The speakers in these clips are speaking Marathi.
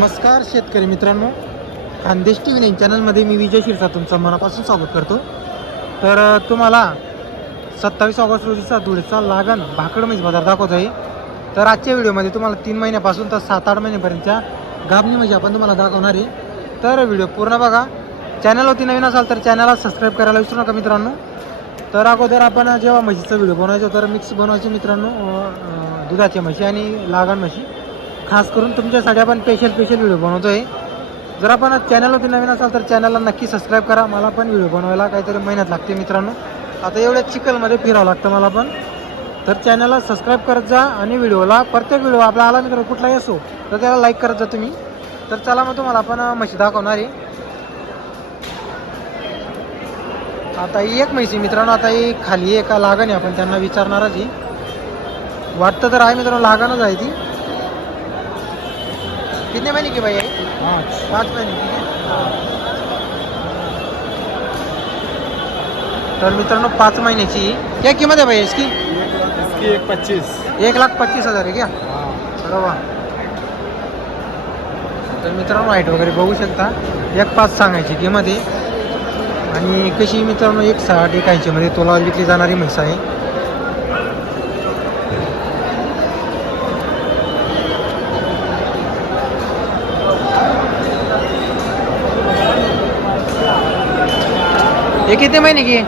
नमस्कार शेतकरी मित्रांनो. खानदेश टी व्ही नाईन चॅनलमध्ये मी विजय शिरसा तुमचं मनापासून स्वागत करतो. तर तुम्हाला सत्तावीस ऑगस्ट रोजीचा धुळेचा लागण भाकड म्हैस बाजार दाखवत आहे. तर आजच्या व्हिडिओमध्ये तुम्हाला तीन महिन्यापासून तर सात आठ महिन्यापर्यंतच्या गाभणी म्हणजे आपण तुम्हाला दाखवणार आहे. तर व्हिडिओ पूर्ण बघा. चॅनलवरती नवीन असाल तर चॅनलला सबस्क्राईब करायला विसरू नका मित्रांनो. तर अगोदर आपण जेव्हा म्हशीचा व्हिडिओ बनवायचो तर मिक्स बनवायचे मित्रांनो दुधाच्या म्हशी आणि लागण म्हशी. खास करून तुमच्यासाठी आपण स्पेशल स्पेशल व्हिडिओ बनवतो आहे जर आपण चॅनलवरती नवीन असाल तर चॅनलला नक्की सबस्क्राईब करा. मला पण व्हिडिओ बनवायला काहीतरी मेहनत लागते मित्रांनो. आता एवढ्या चिखलमध्ये फिरावं लागतं मला पण. तर चॅनलला सबस्क्राईब करत जा आणि व्हिडिओला प्रत्येक व्हिडिओ आपला आला मित्र कुठलाही असो तर त्याला लाईक करत जा तुम्ही. तर चला मग तुम्हाला आपण म्हशी दाखवणार आहे. आता ही एक म्हैसी मित्रांनो. आता ही खाली एका लागण आहे आपण त्यांना विचारणारच आहे. वाटतं तर आहे मित्रांनो लागणच आहे ती. कितने महीने की भाई है पाँच। महीने की है तर मित्रांनो पाच महिन्याची. क्या किंमत आहे भाई इसकी? इसकी एक पच्चीस. एक लाख पच्चीस हजार आहे क्या? वा तर मित्रांनो हाईट वगैरे बघू शकता. एक पाच सांगायची किंमत आहे. आणि कशी मित्रांनो एक साठ एक ऐंशीमध्ये तोला विकली जाणारी म्हैस आहे. ये कितने महीने की है?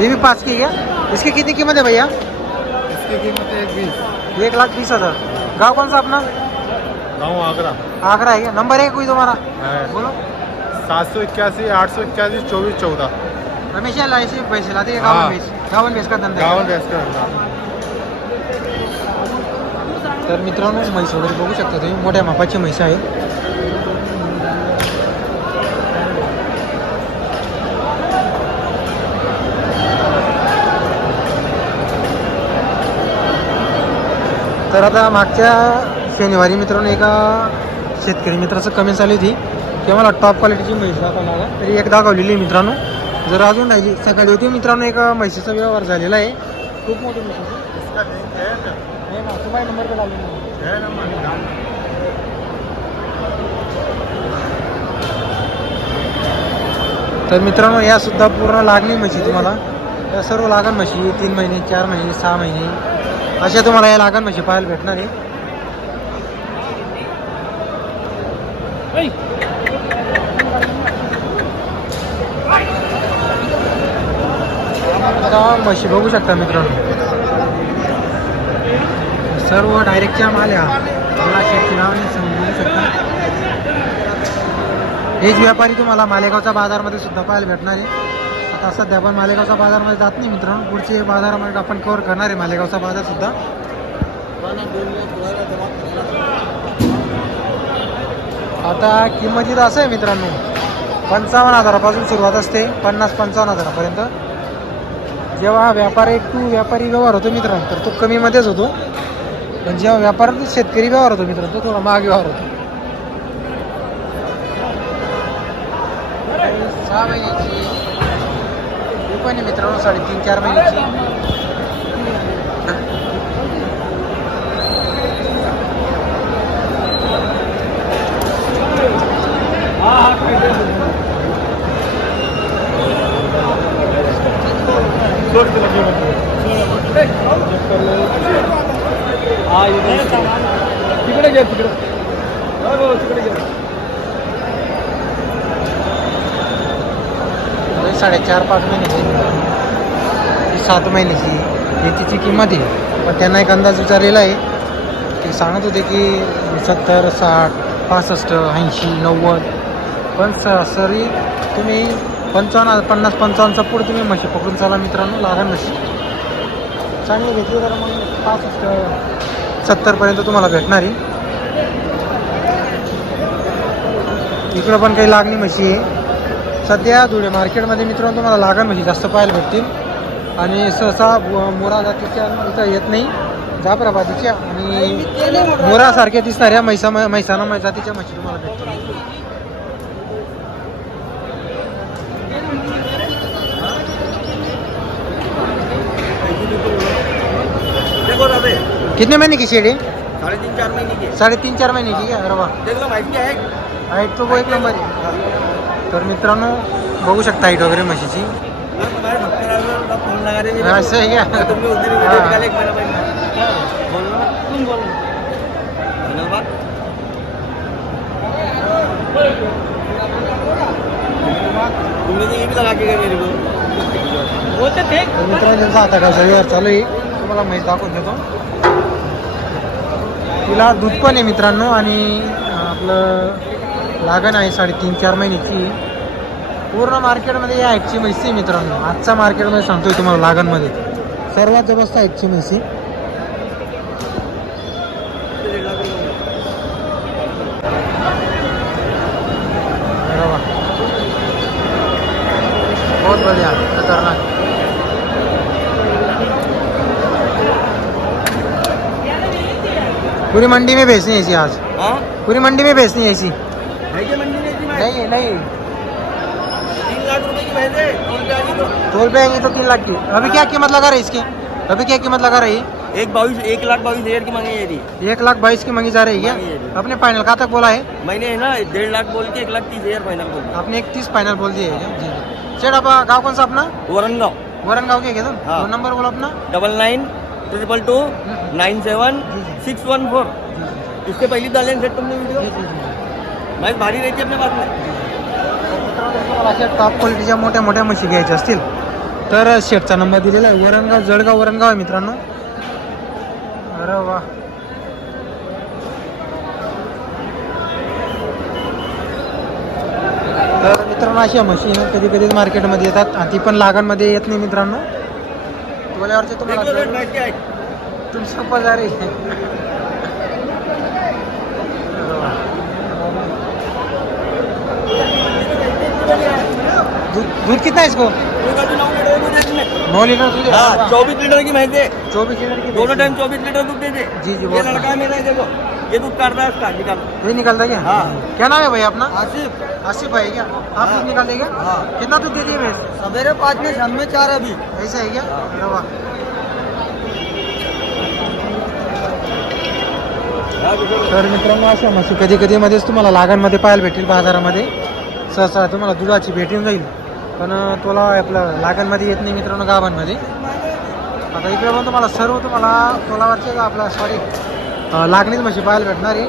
ये भी पाँच की है क्या? इसकी कितनी कीमत है भैया? इसकी कीमत है एक बीस। एक लाख बीस हज़ार। गाँव कौन सा अपना? गाँव आगरा। आगरा है नंबर है कोई तुम्हारा? बोलो। सात सौ इक्यासी आठ सौ इक्यासी चौबीस चौदह। रमेश याला ऐसे पैसे लाते हाँ. गावन बेस गावन बेस का धंदा गाँव करता तर मित्रांनो म्हैस वगैरे बघू शकता तुम्ही. मोठ्या मापाची म्हैस आहे. तर आता मागच्या शनिवारी मित्रांनो एका शेतकरी मित्राचं कमी आली होती की मला टॉप क्वालिटीची म्हैस दाखवणार तरी एक दाखवलेली आहे मित्रांनो. जर अजून राहिली. सकाळी होती मित्रांनो एका म्हैसीचा व्यवहार झालेला आहे. खूप मोठी म्हैस नंबर तर मित्रांनो या सुद्धा पूर्ण लागणी म्हशी तुम्हाला. या सर्व लागण म्हशी तीन महिने चार महिने सहा महिने. अशा तुम्हाला या लागण म्हशी पाहायला भेटणार आहे. म्हशी बघू शकता मित्रांनो. सर्व डायरेक्टच्या माल्या. मला शेतची नाव नाही समजू शकता. हेच व्यापारी तुम्हाला मालेगावच्या बाजारमध्ये सुद्धा पाहायला भेटणार आहे. आता सध्या आपण मालेगावच्या बाजारमध्ये जात नाही मित्रांनो. पुढचे बाजारामध्ये आपण कव्हर करणार आहे मालेगावचा बाजार सुद्धा. आता किंमतीत असं आहे मित्रांनो. पंचावन्न हजारापासून सुरुवात असते. पन्नास पंचावन्न हजारापर्यंत. जेव्हा व्यापारी टू व्यापारी व्यवहार होतो मित्रांनो तर तो कमीमध्येच होतो. पण जेव्हा व्यापार शेतकरी व्यवहार होतो मित्रांनो तो थोडा महाग व्यवहार होतो. सहा महिन्याची पण आहे मित्रांनो साडेतीन चार महिन्याची. तिकडे घे तिकडे. हो, हो, तिकडे घे. साडेचार पाच महिन्याची सात महिन्याची ही तिची किंमत आहे. पण त्यांना एक अंदाज विचारलेला आहे. ते सांगत होते की सत्तर साठ पासष्ट ऐंशी नव्वद. पण स सरी तुम्ही पंचावन्न पन्नास पंचावन्नचा पुढे तुम्ही म्हशी पकडून चाला मित्रांनो लागण म्हशी. चांगली घेतली तर मग पासष्ट सत्तरपर्यंत तुम्हाला भेटणार आहे. इकडं पण काही लागणी म्हशी आहे. सध्या धुळे मार्केटमध्ये मित्रांनो तुम्हाला लागण म्हशी जास्त पाहायला भेटतील. आणि सहसा मोरा जातीच्या इथं येत नाही. जाफराबादीच्या आणि मोरासारख्या दिसणाऱ्या म्हैसा म्हैसाना जातीच्या म्हशी तुम्हाला भेटतील. कितने महीने की शेड? है साढ़े तीन चार महीने की. है साडेतीन चार अरे वा देख लो माहिती आहे. हाईट तो एक नंबर आहे तर मित्रांनो बघू शकता हाईट वगैरे म्हशीची. असं आहे का? मित्रांनो त्यांचा आता व्यवहार चालू आहे. तुम्हाला म्हैस दाखवून देतो. तिला दूध पण आहे मित्रांनो आणि आपलं लागण आहे साडेतीन चार महिन्याची. पूर्ण मार्केटमध्ये या हाईटची म्हैस आहे मित्रांनो. आजचा मार्केटमध्ये सांगतोय तुम्हाला लागणमध्ये. सर्वात जास्त हाईटची म्हैस. बहुत बढ़िया. खतरनाक. पूरी मंडी में बेचनी है इसी आज? पूरी मंडी में बेचनी है इसी मैं नहीं नहीं तीन लाख रुपए की भैंस है कौन सी आएगी तो। पे आएँगे तो तीन लाख की। अभी क्या कीमत लगा रही है इसकी? अभी क्या कीमत लगा रही? एक बाईस एक लाख बाईस हज़ार की मांगी है एक लाख बाईस की मंगी जा रही है क्या? अपने फाइनल कहाँ तक बोला है? मैंने है ना डेढ़ लाख बोल के एक लाख तीस हज़ार फाइनल बोल आपने इकतीस फाइनल बोल दिए है जी सेठ आप गाँव कौन सा अपना? वरनगांव। वरन गाँव के हाँ। फ़ोन नंबर बोला अपना। Double nine triple two nine seven. Six one four. इससे पहली डाले सेट तुमने वीडियो? भारी रहती में। तुम्हाला अशा टॉप क्वालिटीच्या मोठ्या मोठ्या म्हशी घ्यायच्या असतील तर शेटचा नंबर दिलेला आहे. वरणगाव जळगाव वरणगाव आहे मित्रांनो. अरे वा. तर मित्रांनो अशा म्हशी ना कधी कधी मार्केटमध्ये येतात आणि ती पण लागणमध्ये येत नाही मित्रांनो. तुम्हाला तुमचं पगार आहे. दूध कितना है इसको? दो नौ लीटर है है। हाँ चौबीस लीटर की भैंस है। चौबीस लीटर की दोनों टाइम चौबीस लीटर दूध देते जी, जी, ये लड़का है। मेरा है, देखो ये दूध काटता है उसका निकाल। ये निकलता क्या? हाँ। क्या नाम है भाई अपना? आसिफ। आसिफ भाई क्या? आप हाँ। दूध निकाल देगा हाँ। कितना दूध देती है भैंस सवेरे पाँच में शाम में चार अभी। ऐसा है क्या? हाँ। तर मित्रांनो अशा म्हशी कधी कधी मध्येच तुम्हाला लागणमध्ये पाहायला भेटेल बाजारामध्ये. सहसा तुम्हाला दुधाची भेट येऊन जाईल. पण तुला आपलं लागणमध्ये येत नाही मित्रांनो गावांमध्ये आता इकडे पण तुम्हाला सर्व तुम्हाला तोलावरचे आपला सॉरी लागणीच म्हशी पाहायला भेटणार आहे.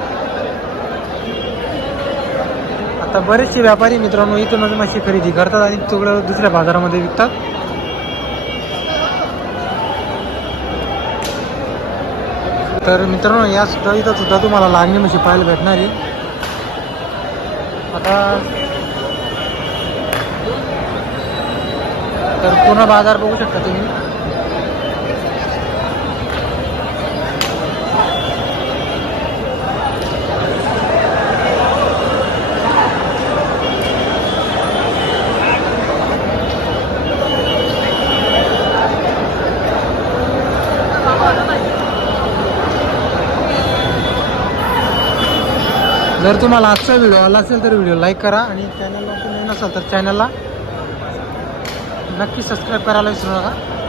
आता बरेचसे व्यापारी मित्रांनो इथूनच म्हशी खरेदी करतात आणि तिकडं दुसऱ्या बाजारामध्ये विकतात. तर मित्रांनो या सुद्धा इथं सुद्धा तुम्हाला लागणी म्हशी पाहायला भेटणार आहे. आता तर पूर्ण बाजार बघू शकता तुम्ही. जर तुम्हाला आजचा व्हिडिओ आला असेल तर व्हिडिओ लाईक करा आणि चॅनलला तुम्ही नसाल तर चॅनलला नक्की सबस्क्राईब करायला विसरू नका.